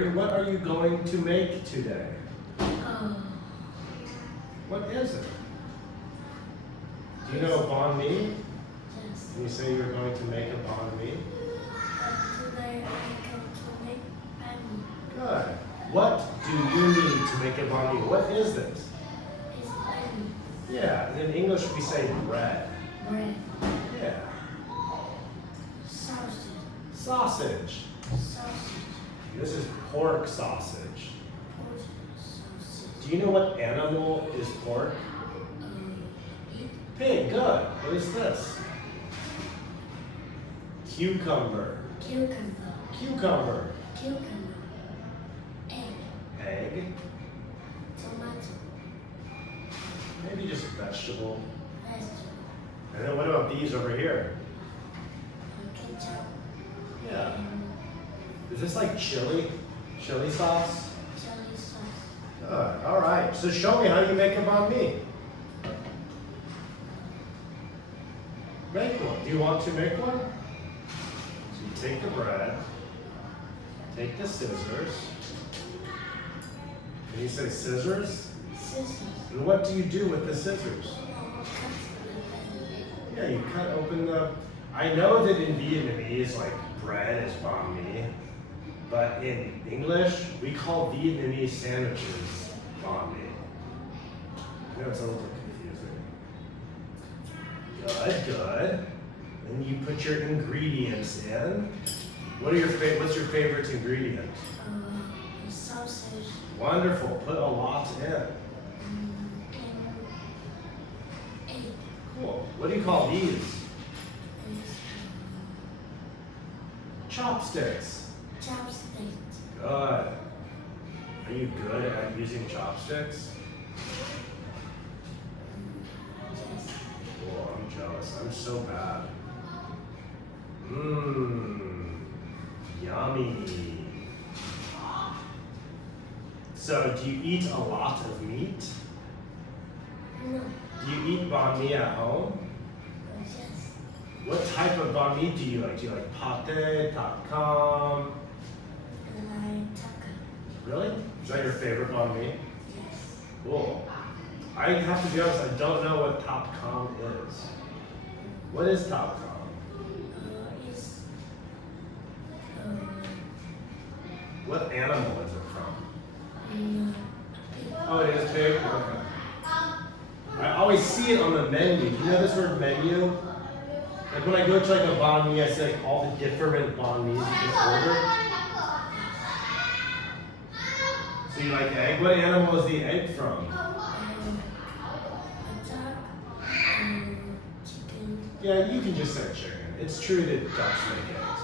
Mary, what are you going to make today? Oh, What is it? Do you know banh mi? yes. Can you say you're going to make a banh mi? Today I go to make honey. Good. What do you need to make a banh mi? What is this? It's honey. Yeah, in English we say bread. Bread. Yeah. Sausage. Sausage. Sausage. This is pork sausage. Pork sausage. Do you know what animal is pork? Pig. Pig, good. What is this? Cucumber. Cucumber. Cucumber. Cucumber. Egg. Egg. Tomato. Maybe just vegetable. Vegetable. And then what about these over here? Ketchup. Yeah. And Is this like chili? Chili sauce? chili sauce. Good. All right. So show me how you make a banh mi. Make one. Do you want to make one? So you take the bread, take the scissors. Can you say scissors? Scissors. And what do you do with the scissors? Cut the Yeah, you cut open the. I know that in Vietnamese, like bread is banh mi, but in English, we call Vietnamese sandwiches banh mi. I know it's a little bit confusing. Good, good. Then you put your ingredients in. What are your what's your favorite ingredient? sausage. Wonderful. Put a lot in. And egg. Cool. What do you call these? Is Chopsticks. chopstick. Good. Are you good at using chopsticks? Yes. Oh, I'm jealous. I'm so bad. Mmm. Yummy. So, do you eat a lot of meat? No. Do you eat banh mi at home? Yes. What type of banh mi do you like? Do you like pate, tak kam? Like taco. Really? Is that your favorite banh mi? Yes. Cool. I have to be honest, I don't know what top com is. What is top com? It's What animal is it from? pig. Oh, it is pig? Okay. I always see it on the menu. Do you know this word menu? Like when I go to like a banh mi, I see like all the different banh mi's you can order. So you like egg? What animal is the egg from? A duck. Chicken. Yeah, you can just say chicken. It's true that ducks make eggs.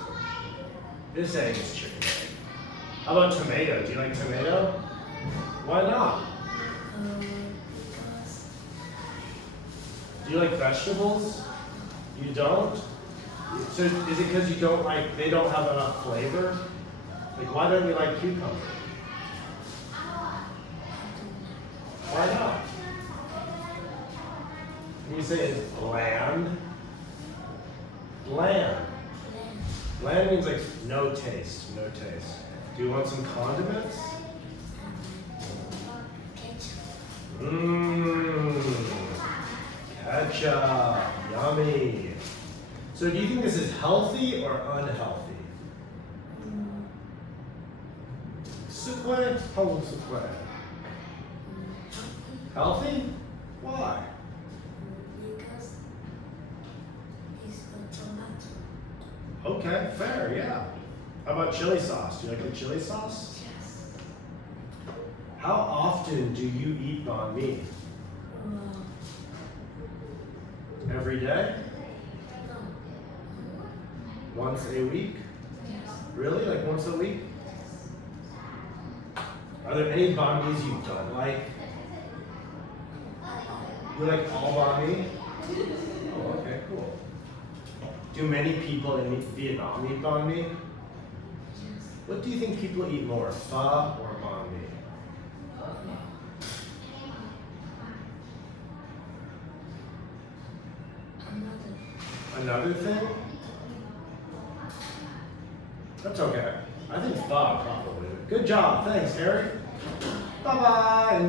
This egg is chicken egg. How about tomato? Do you like tomato? Why not? Because Do you like vegetables? You don't? So is it because you don't like, they don't have enough flavor? Like why don't you like cucumber? Why not? Can you say it's bland? Bland. Bland means like no taste, no taste. Do you want some condiments? ketchup. Mmm. Ketchup. Yummy. So do you think this is healthy or unhealthy? Sukwe? How sukwe? Healthy? Why? Because it's a tomato. Okay, fair, yeah. How about chili sauce? Do you like the chili sauce? Yes. How often do you eat banh mi? Every day? No. Once a week? Yes. Really? Like once a week? Are there any banh mi's you don't like? You like all banh mi? Oh, okay, cool. Do many people in Vietnam eat banh mi? Yes. What do you think people eat more, pho or banh mi? Another. Another thing? That's okay. I think pho probably. Good job. Thanks, Eric. Bye-bye.